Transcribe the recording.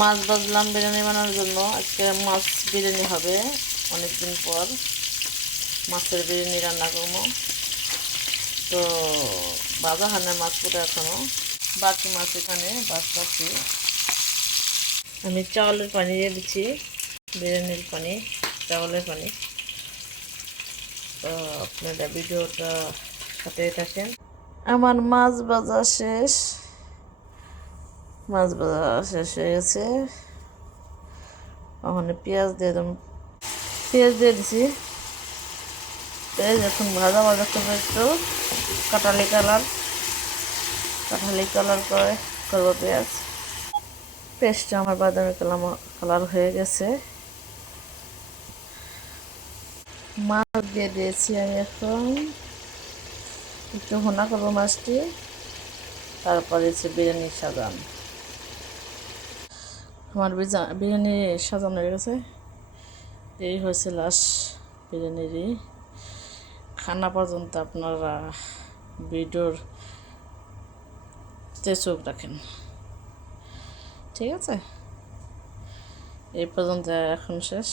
মাছ ভাজলাম বিরিয়ানি বানানোর জন্য। আজকে মাছ বিরিয়ানি হবে, অনেকদিন পর মাছের বিরিয়ানি রান্না করবো। তো ভাজা হানে মাছ পুরো এখনো বাকি মাছ এখানে বাকি। আমি চাউলের পানি দিয়ে দিচ্ছি, বিরিয়ানির পানি, চাউলের পানি। তো আপনারা ভিডিওটা সাথে থাকেন। আমার মাছ ভাজা শেষ, মাছ ভাজা শেষ হয়ে গেছে। ওখানে পেঁয়াজ দিয়ে দিলাম, পেঁয়াজ দিয়ে দিছি। পেঁয়াজ এখন ভাজা ভাজা করবো, একটু কাটালি কালার করে করবো পেঁয়াজ। পেঁয়াজটা আমার বাদামি কালার হয়ে গেছে। মাছ দিয়ে দিয়েছি আমি, এখন একটু ভুনা করবো মাছটি, তারপরে হচ্ছে বিরিয়ানি সাজান। আমার বিরিয়ানি সাজানো হয়ে গেছে। এই হয়েছে লাস্ট বিরিয়ানিরই খানা পর্যন্ত আপনারা ভিডিওর চোখ রাখেন, ঠিক আছে? এই পর্যন্ত এখন শেষ।